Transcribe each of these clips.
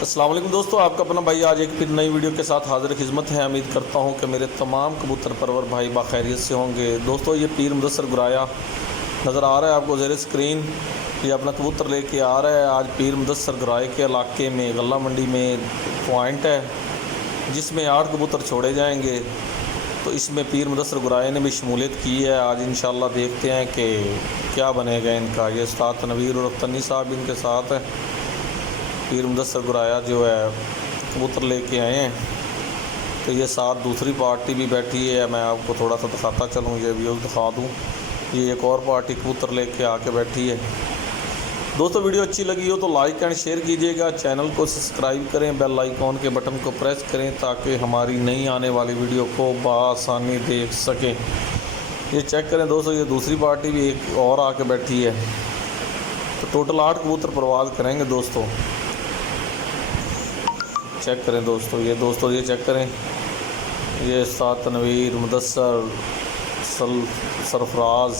अस्सलाम वालेकुम दोस्तों, आपका अपना भाई आज एक फिर नई वीडियो के साथ हाजिर खिदमत है। उम्मीद करता हूं कि मेरे तमाम कबूतर परवर भाई बाखैरियत से होंगे। दोस्तों, ये पीर मुदस्सर गुराया नज़र आ रहा है आपको ज़ेर स्क्रीन। ये अपना कबूतर लेके आ रहा है। आज पीर मुदस्सर गुराए के इलाके में गल्ला मंडी में पॉइंट है जिसमें 8 कबूतर छोड़े जाएंगे। तो इसमें पीर मुदस्सर गुराए ने भी शमूलियत की है। आज इंशाल्लाह देखते हैं कि क्या बनेगा इनका। ये उस्ताद तनवीर और तन्नी साहब इनके साथ है। पीर मुदस्सर गुराया जो है कबूतर लेके आए हैं। तो ये साथ दूसरी पार्टी भी बैठी है। मैं आपको थोड़ा सा दिखाता चलूँ, ये व्यूज़ दिखा दूँ। ये एक और पार्टी कबूतर लेके आके बैठी है। दोस्तों, वीडियो अच्छी लगी हो तो लाइक एंड शेयर कीजिएगा। चैनल को सब्सक्राइब करें, बेल आइकॉन के बटन को प्रेस करें ताकि हमारी नई आने वाली वीडियो को बआसानी देख सकें। ये चेक करें दोस्तों, ये दूसरी पार्टी भी एक और आके बैठी है। तो टोटल 8 कबूतर परवाज़ करेंगे दोस्तों। चेक करें दोस्तों, ये चेक करें। ये उस्ताद तनवीर, मुदस्सर, सरफराज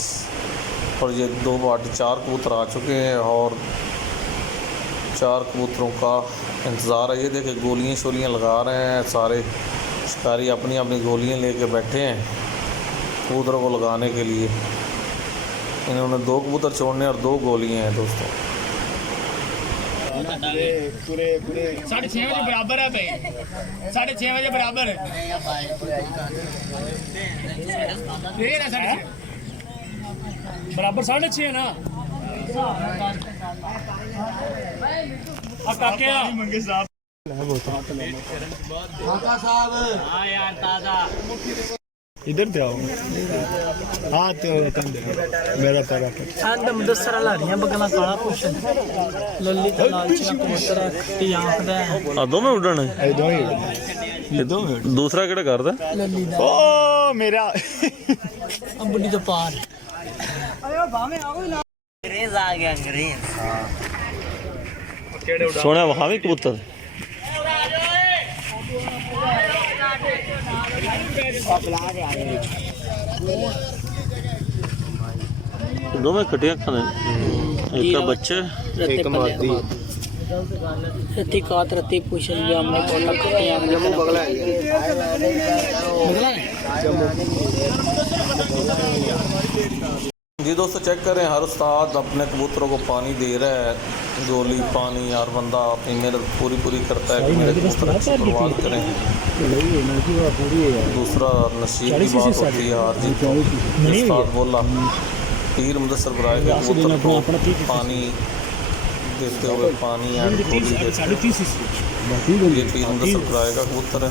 और ये 2 पार्टी 4 कबूतर आ चुके हैं और 4 कबूतरों का इंतज़ार है। ये देखिए गोलियां शोलियां लगा रहे हैं सारे शिकारी, अपनी अपनी गोलियां लेके बैठे हैं कबूतरों को लगाने के लिए। इन्होंने 2 कबूतर छोड़ने और 2 गोलियां हैं दोस्तों। पूरे 6:30 बजे बराबर है भाई, 6:30 बजे बराबर है। बराबर 6:30 है ना। मंगे साहब यार ताजा इधर पे आओ। हाँ तो मेरा पैरा अंद मुदस्सर लाड़ियां बगला काला कुछ लल्ली ते लाल च कबूतर खट्टी आंख दा आ दो में उड़ना है। ये दो मिनट दूसरा केड़ा करदा लल्ली दा ओ मेरा अंबड़ी तो पार अरे भावे आओ ना अंग्रेज आ गया अंग्रेज। सोना वहां भी कबूतर दो में कटिया खाने एक का बच्चे एक मादी रत्ती कात रत्ती पूछ लिया हमने कोला कटिया जम्मू बगला जी दोस्तों, चेक करें। हर उस्ताद अपने कबूतरों को पानी दे रहा है, गोली पानी। हर बंदा अपनी मेहनत पूरी करता है कि मेरे कबूतर अच्छी परवाज़ करें। दूसरा नसीब की बात होती है हार जीत। उस्ताद बोला पीर मुदस्सर गुराए के कबूतर को पानी देते हुए पानी एंड गोली देते। ये पीर मुदस्सर गुराए का कबूतर है,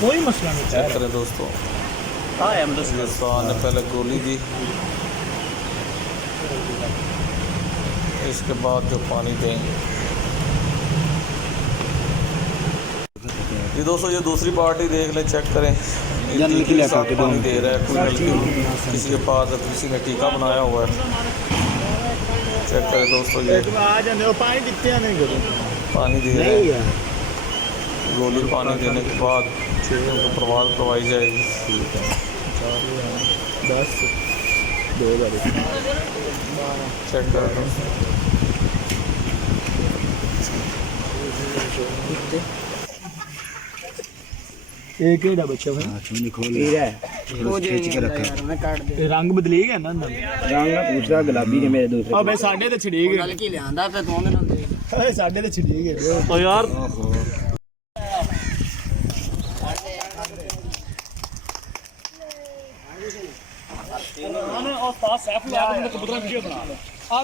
कोई मसला नहीं। चेक करें दोस्तों। उस्ताद ने पहले गोली दी, इसके बाद जो पानी देंगे। ये दोस्तों, ये दूसरी पार्टी देख लें, चेक करें। ये साथ पानी दे रहा है, कोई नलकी किसी के पास, किसी ने टीका बनाया हुआ है। चेक करें दोस्तों, ये आ जाने पानी दिखते हैं नहीं करो पानी दे रहे हैं। गोली पानी देने के बाद उनको परवाज़ करवाई जाएगी। 10 2 चेक करें दोस्तों। एक ही बच्चा भाई खोल खींच के रखा। रंग बदली गया ना रंग पूछा गुलाबी ने मेरे दूसरे अबे साडे ते छिड़ी गए लड़की लियांदा पे तू मेनू दे अरे साडे ते छिड़ी गए ओ यार और पास सैफ ला के कबूतर वीडियो बना लो। आ